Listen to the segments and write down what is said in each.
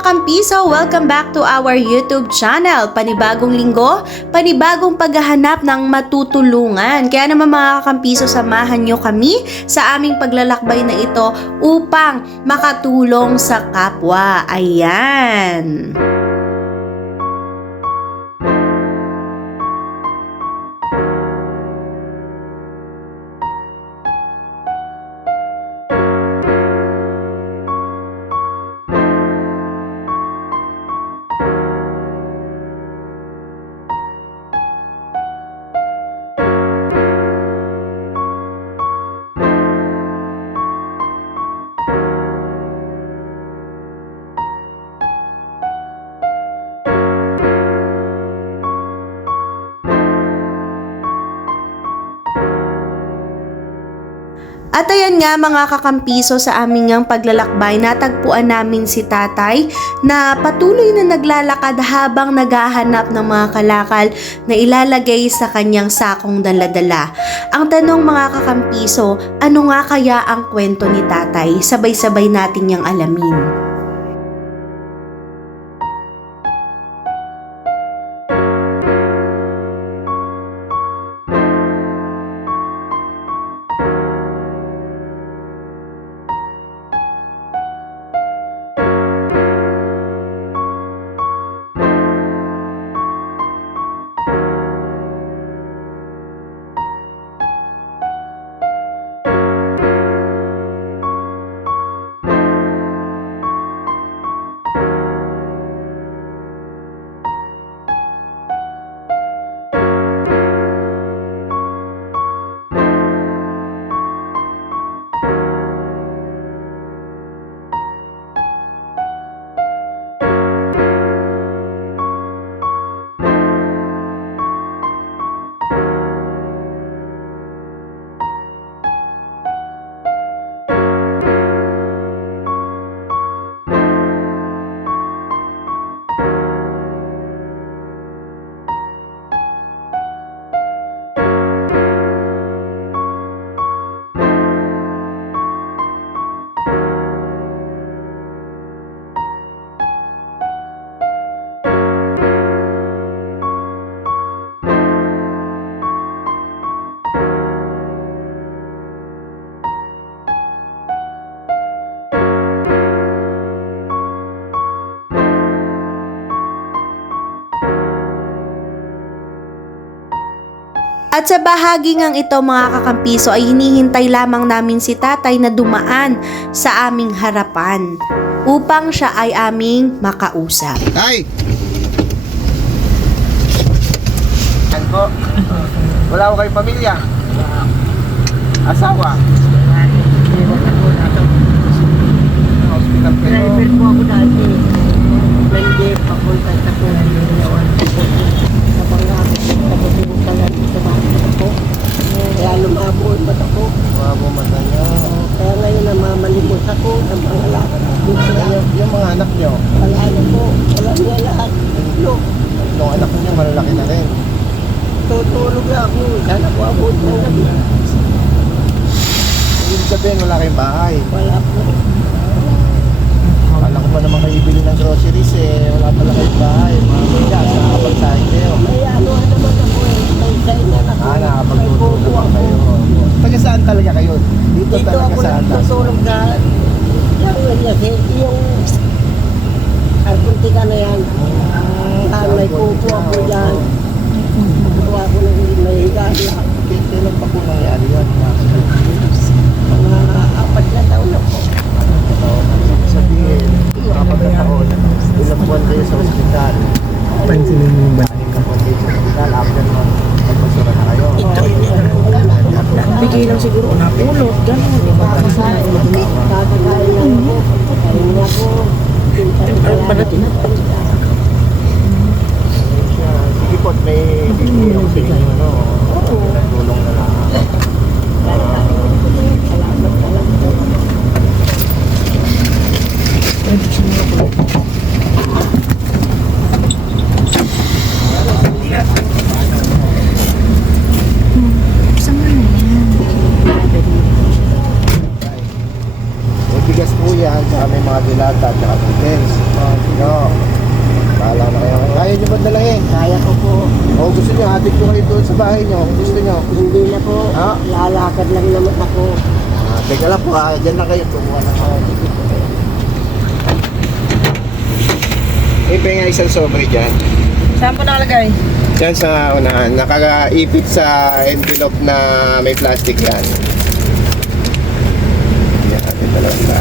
mga kampiso! Welcome back to our YouTube channel. Panibagong linggo, panibagong paghahanap ng matutulungan. Kaya naman mga kampiso, samahan nyo kami sa aming paglalakbay na ito upang makatulong sa kapwa. Ayan! At ayan nga mga kakampiso, sa aming ngang paglalakbay, natagpuan namin si tatay na patuloy na naglalakad habang naghahanap ng mga kalakal na ilalagay sa kanyang sakong daladala. Ang tanong mga kakampiso, ano nga kaya ang kwento ni tatay? Sabay-sabay natin niyang alamin. At sa bahagi ngang ito mga kakampiso ay hinihintay lamang namin si tatay na dumaan sa aming harapan upang siya ay aming makausap. Tay! Ano po? Wala ko kayong pamilya? Asawa? Hospital kayo? Driver po ako dati. Nandi, papunta sa Pulawan. Sa Pangapit, tapos yung sa bakit ako. Kaya lumabo yung mata ko. Lumabo mata niya. Kaya ngayon namamalimos ako ng mga lakad. Yung mga anak niyo? Wala na po. Wala niya lahat. Look, Yung anak niyo malalaki na rin. tutulog ako. Sana po abot ng gabi. Ibig sabihin wala kayong bahay. Wala po. Alam ko pa naman kayo ibili ng groceries eh. Wala pala kayong bahay. Mga bigas, nakakapagsahin kayo. May ano naman ako eh. May sign na ako. May Nakakapagtutulog bubo naman ako. kayo. Taga saan talaga kayo? Dito Dito talaga ako sa atas. nagtutulog na yung arpuntika na yan. May kuko ako dyan. Kuko ako ng may higaan lahat. Kailan pa po nangyari yan? Mga 4 na taon na po. Sabihin, kapag nataon, ilang buwan kayo sa ospital. Pansinin mo ba? Ilang buwan kayo sa ospital, after nun, magpasura na kayo. Bigay lang siguro napulot, gano'n. Kakakain lang ako. Kakain na ako. Sige po, may bibigyan ko sa inyo, ano, tulong na lang. May bigas po yan, saka may mga dilata at saka noodles. hatid ko kayo doon sa bahay nyo kung gusto nyo. Hindi na po. Ah? Lalakad lang naman ako. Teka lang po dyan lang kayo. Kumuha na ako. May penga isang sobre dyan. Saan po nakalagay? Dyan sa unahan. Nakaipit sa envelope na may plastic yan. Yan, ito lang sa...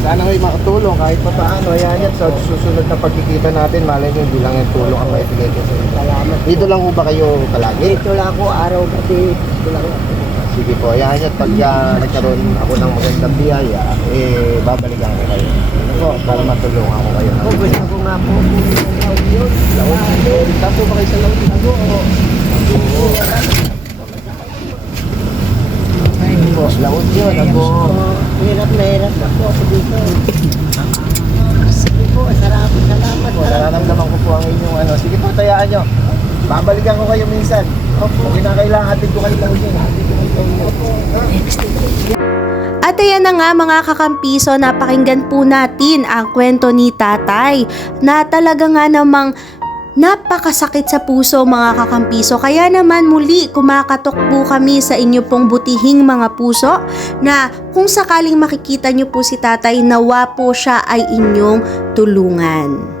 Sana kayo makatulong kahit pa paano. Ayan yan, sa susunod na pagkikita natin, malay nyo, hindi lang yung tulong ang maibigay ko sa inyo. Salamat. Dito lang ho ba kayo palagi? Dito lang ako araw-gabi. Dito lang ako. Sige po, ayan yan, pag nagkaroon ako ng magandang biyaya, babalikan ko kayo. Ano po, para matulungan ko kayo. Ako gusto ko nga po. Yun. Laon, tapo ba kayo sa laon? Ako, oo. Po, laon yun, ako. Hirap na hirap na po ako dito. Sige po, salamat. Nararamdaman ko po ang inyong ano. Sige po, tayaan nyo. Babalikan ko kayo minsan. Kung kinakailangan, hatid ko kayo laon yun. Hatid ko kayo laon yun. At ayan na nga mga kakampiso, napakinggan po natin ang kwento ni tatay na talaga nga namang napakasakit sa puso mga kakampiso. Kaya naman muli kumakatok po kami sa inyo pong butihing mga puso na kung sakaling makikita nyo po si tatay, nawa po siya ay inyong tulungan.